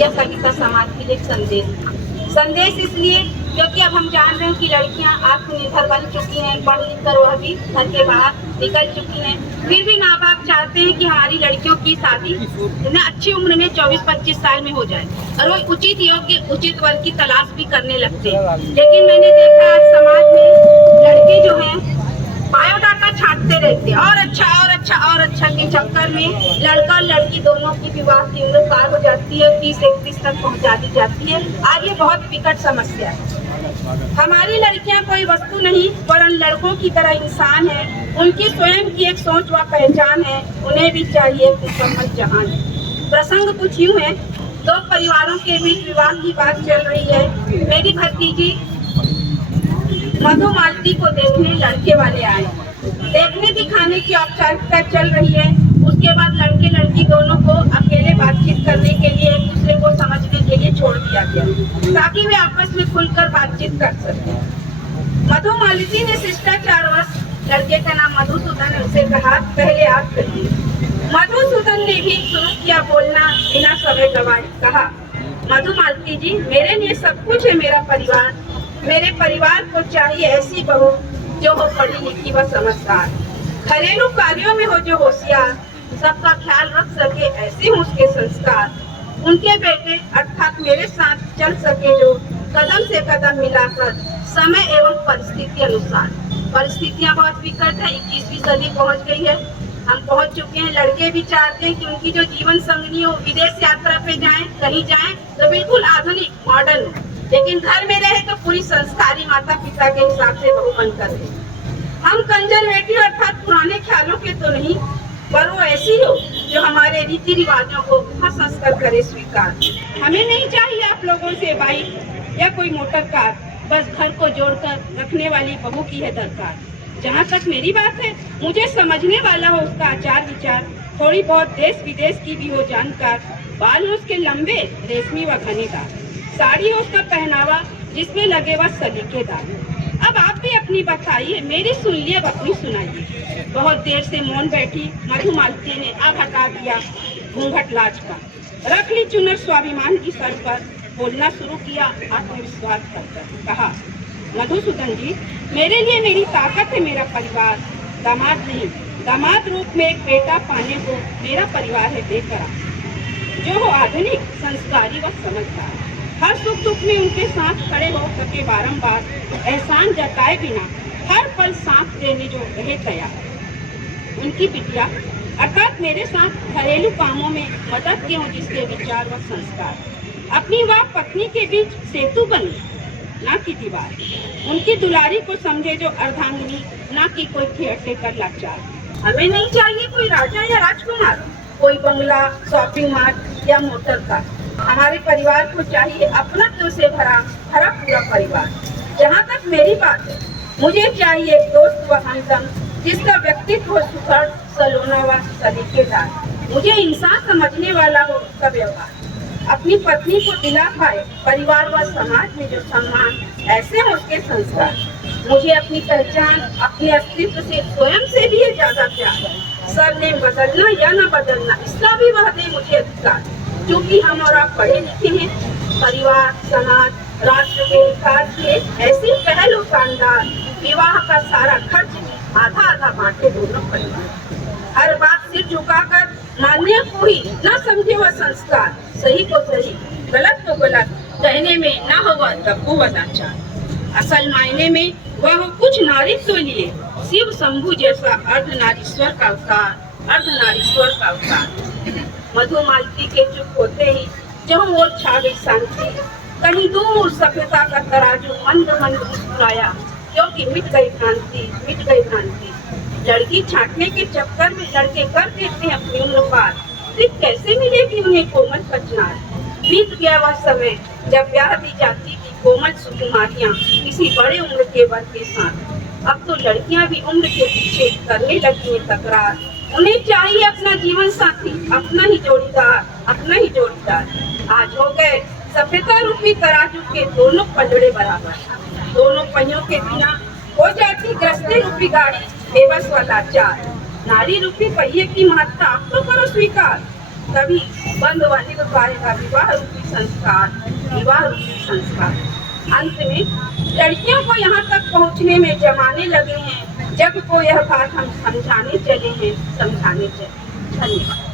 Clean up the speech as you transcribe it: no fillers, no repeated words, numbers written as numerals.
यह कविता समाज के लिए एक संदेश इसलिए क्योंकि अब हम जान रहे हैं कि लड़कियां आत्मनिर्भर बन चुकी हैं, पढ़ लिख कर वह भी घर के बाहर निकल चुकी हैं। फिर भी माँ बाप चाहते हैं कि हमारी लड़कियों की शादी इतने अच्छी उम्र में 24-25 साल में हो जाए और वो उचित योग्य उचित वर्ग की तलाश भी करने लगते हैं। लेकिन मैंने देखा आज समाज में लड़के जो हैं बायोडाटा छांटते रहते हैं और अच्छा के चक्कर में लड़का और लड़की दोनों की विवाह की उम्र पार हो जाती है, 30-31 तक पहुंचा दी जाती है। आज ये बहुत विकट समस्या है। हमारी लड़कियां कोई वस्तु नहीं वरन लड़कों की तरह इंसान है। उनकी स्वयं की एक सोच व पहचान है, उन्हें भी चाहिए मुकम्मल जहान। प्रसंग कुछ यूँ है, दो परिवारों के बीच विवाह की बात चल रही है। मेरी भतीजी मधु मालती को देखने लड़के वाले आए। देखने दिखाने की औपचारिकता चल रही है। उसके बाद लड़के लड़की दोनों को अकेले बातचीत करने के लिए एक दूसरे को समझने के लिए छोड़ दिया गया ताकि वे आपस में खुलकर बातचीत कर सके। मधु मालती ने शिष्टाचारवश लड़के का नाम मधुसूदन है उसे कहा, पहले आप कहिए। मधुसूदन ने भी शुरू किया बोलना बिना समय गवाए। कहा, मधु मालती जी, मेरे लिए सब कुछ है मेरे परिवार को चाहिए ऐसी बहू जो हो पढ़ी लिखी व समझदार, घरेलू कार्यों में हो जो होशियार, सबका ख्याल रख सके ऐसे हो उसके संस्कार, उनके बेटे अर्थात मेरे साथ चल सके जो कदम से कदम मिलाकर समय एवं परिस्थिति अनुसार। परिस्थितियां बहुत विकट है, 21वीं सदी पहुंच गई है, हम पहुंच चुके हैं। लड़के भी चाहते हैं कि उनकी जो जीवन संगनी हो विदेश यात्रा पे जाएं, कहीं जाएं तो बिल्कुल आधुनिक मॉडर्न हो, लेकिन घर में रहे तो पूरी संस्कारी माता पिता के हिसाब से बहू बनकर रहे। हम कंजर्वेटिव अर्थात पुराने ख्यालों के तो नहीं, पर वो ऐसी हो जो हमारे रीति रिवाजों को हंस हंस कर करे स्वीकार। हमें नहीं चाहिए आप लोगों से बाइक या कोई मोटर कार, बस घर को जोड़कर रखने वाली बहू की है दरकार। जहाँ तक मेरी बात है, मुझे समझने वाला हो उसका आचार विचार, थोड़ी बहुत देश विदेश की भी हो जानकार, बाल उसके लंबे रेशमी व घनेदार, साड़ी हो उसका पहनावा जिसमें लगे वह सलीकेदार। अब आप भी अपनी बताइए, मेरी सुन लिए अब अपनी सुनाइए। बहुत देर से मौन बैठी मधु मालती ने अब हटा दिया घूंघट लाज का, रख ली चुनर स्वाभिमान की सर पर, बोलना शुरू किया आत्मविश्वास कर। कहा, मधुसूदन जी, मेरे लिए मेरी ताकत है मेरा परिवार, दामाद नहीं, दामाद रूप में एक बेटा पाने को मेरा परिवार है बेकरार, जो हो आधुनिक संस्कारी व समझदार, हर सुख दुख में उनके साथ खड़े हो सके बारंबार, एहसान जताए बिना हर पल साथ देने जो रहे तैयार। उनकी बिटिया अर्थात मेरे साथ घरेलू कामों में मदद के हो जिसके विचार व संस्कार, अपनी व पत्नी के बीच सेतु बने ना कि दीवार, उनकी दुलारी को समझे जो अर्धांगिनी ना कि कोई केयरटेकर लाचार। हमें नहीं चाहिए कोई राजा या राजकुमार, कोई बंगला, शॉपिंग मॉल या मोटर कार, हमारे परिवार को चाहिए अपनत्व से भरा पूरा परिवार। जहाँ तक मेरी बात है, मुझे चाहिए एक दोस्त व हमदम जिसका व्यक्तित्व सुखद, सलोना व सलीकेदार, मुझे इंसान समझने वाला हो उसका व्यवहार, अपनी पत्नी को दिला पाए परिवार व समाज में जो सम्मान, ऐसे हो उसके संस्कार। मुझे अपनी पहचान, अपने अस्तित्व से स्वयं से भी ज्यादा प्यार है, सरनेम बदलना या न बदलना इसका भी वह दे मुझे अधिकार, क्योंकि हम और आप पढ़े लिखे हैं। परिवार, समाज, राष्ट्र के विकास में ऐसी पहल और शानदार, विवाह का सारा खर्च आधा आधा बांटे दोनों परिवार, हर बात सिर झुकाकर मान्य को ही न समझे वह संस्कार, सही को सही गलत को गलत कहने में न हो वह दब्बू व लाचार, असल मायने में वह हो कुछ नारीत्व लिए शिव शंभु जैसा अर्धनारीश्वर का अवतार। मधु मालती के चुप होते ही जहाँ और छा गई शांति, कहीं दूर सभ्यता का तराजू मंद मंद मुस्कुराया, क्योंकि मिट गई भ्रांति। लड़की छाटने के चक्कर में लड़के कर देते हैं अपनी उम्र पार, फिर कैसे मिलेगी उन्हें कोमल कचनार। बीत गया वह समय जब ब्याह दी जाती थी कोमल सुकुमारियां किसी बड़े उम्र के वर के साथ। अब तो लड़कियां भी उम्र के पीछे करने लगी हैं तकरार, उन्हें चाहिए अपना जीवन साथी, अपना ही जोड़ीदार। आज हो गए सभ्यता रूपी तराजू के दोनों पलड़े बराबर, दोनों पहियों के बिना हो जाती गृहस्थी रूपी गाड़ी बेबस व लाचार। नारी रूपी पहिए की महत्ता आप तो करो स्वीकार, तभी बंद वही पाएगा विवाह रूपी संस्कार, विवाह रूपी संस्कार। अंत में लड़कियों को यहाँ तक पहुँचने में जमाने लगे हैं, जग को यह बात हम समझाने चले हैं, समझाने चले। धन्यवाद।